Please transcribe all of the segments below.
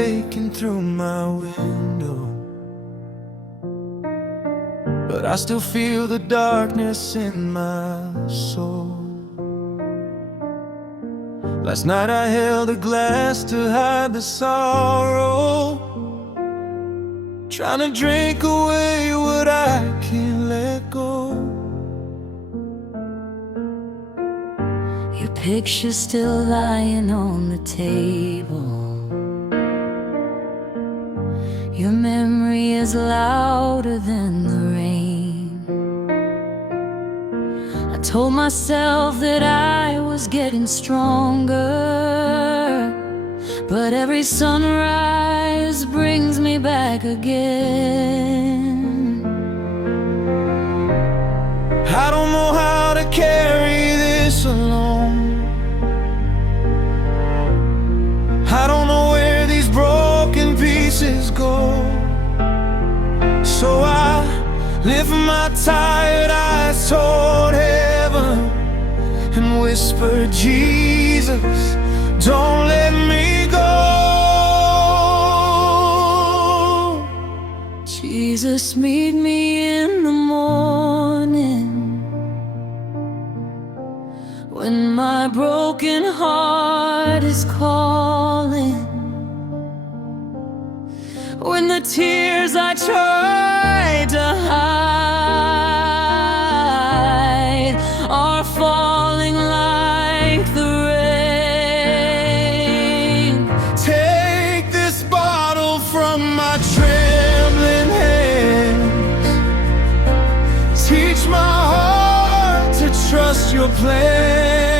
breaking through my window, but I still feel the darkness in my soul. Last night I held a glass to hide the sorrow, trying to drink away what I can't let go. Your picture's still lying on the table. Your memory is louder than the rain. I told myself that I was getting stronger, but every sunrise brings me back again. I don't know how to carry this alone. I don't know where these broken pieces go. So I lift my tired eyes toward heaven and whisper, Jesus, don't let me go. Jesus, meet me in the morning when my broken heart is calling, when the tears I tried to hide are falling like the rain. Take this bottle from my trembling hands. Teach my heart to trust your plans.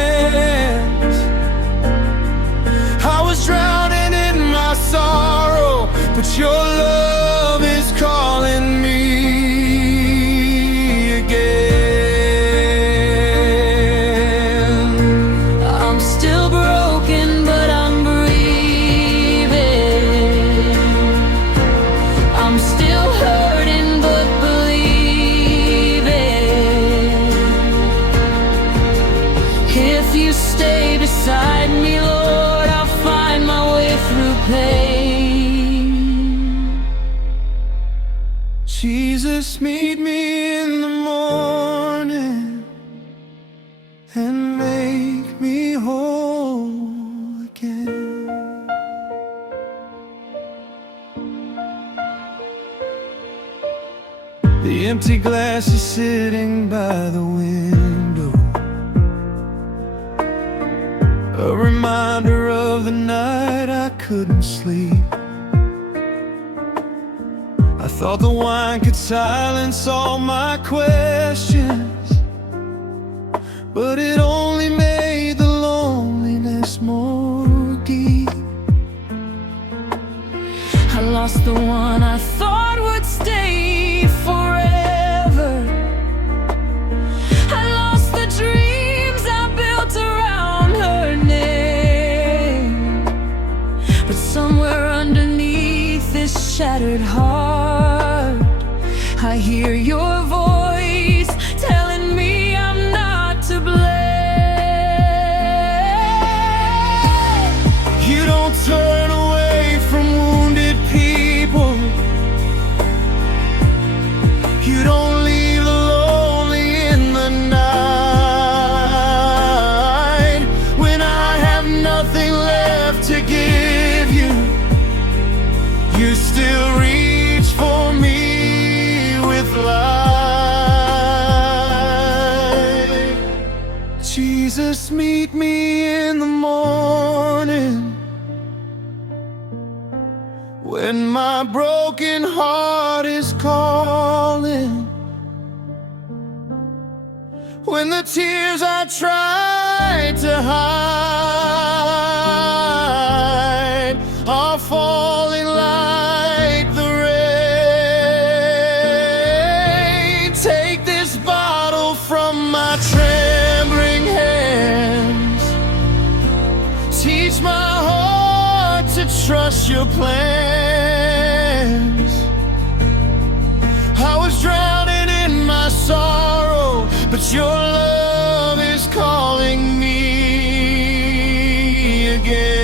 I was drowning in my sorrow, but your love is calling me again. I'm still broken, but I'm breathing. I'm still hurting, but believing. If you stay beside me, Lord, I'll find my way through pain. Jesus, meet me in the morning and make me whole again. The empty glass is sitting by the window, a reminder of the night I couldn't sleep. I thought the wine could silence all my questions, but it only made the loneliness more deep. I lost the one I thought would stay forever. I lost the dreams I built around her name, but somewhere underneath this shattered heart, I hear your voice telling me I'm not to blame. You don't turn away from wounded people. You don't leave the lonely in the night. When I have nothing left to give you, you still reach for me with light. Jesus, meet me in the morning when my broken heart is calling, when the tears I tried to hide are falling like the rain. Take this bottle from my trembling hands. Teach my heart to trust your plans. I was drowning in my sorrow, but your love is calling me again.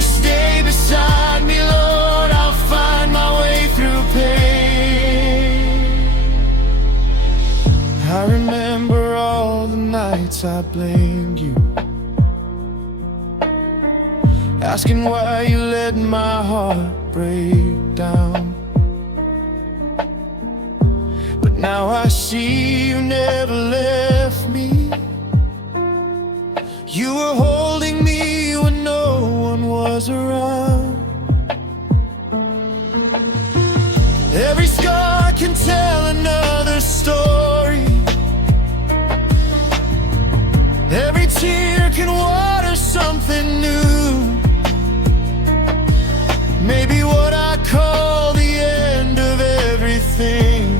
you stay beside me, Lord, I'll find my way through pain. I remember all the nights I blamed you, asking why you let my heart break down. But now I see you never left me. You were holding me when no one was around. Every scar can tell another story. Every tear can water something new. Maybe what I call the end of everything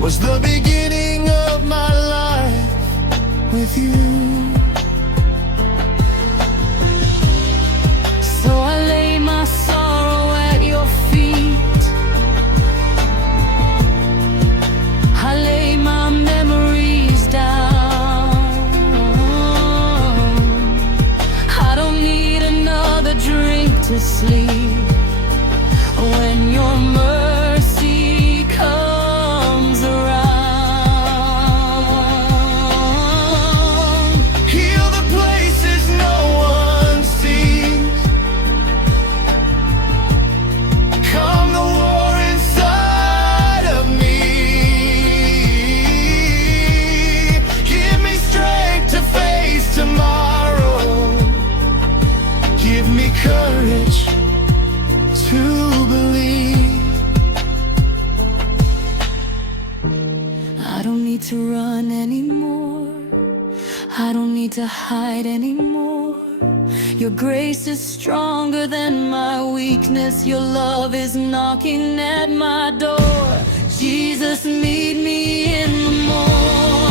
was the beginning of my life with you. So I lay my sorrow at your feet. I lay my memories down. I don't need another drink to sleep when your mercy comes around. Heal the places no one sees. Calm the war inside of me. Give me strength to face tomorrow. Give me courage to believe. I don't need to run anymore. I don't need to hide anymore. Your grace is stronger than my weakness. Your love is knocking at my door. Jesus, meet me in the morning.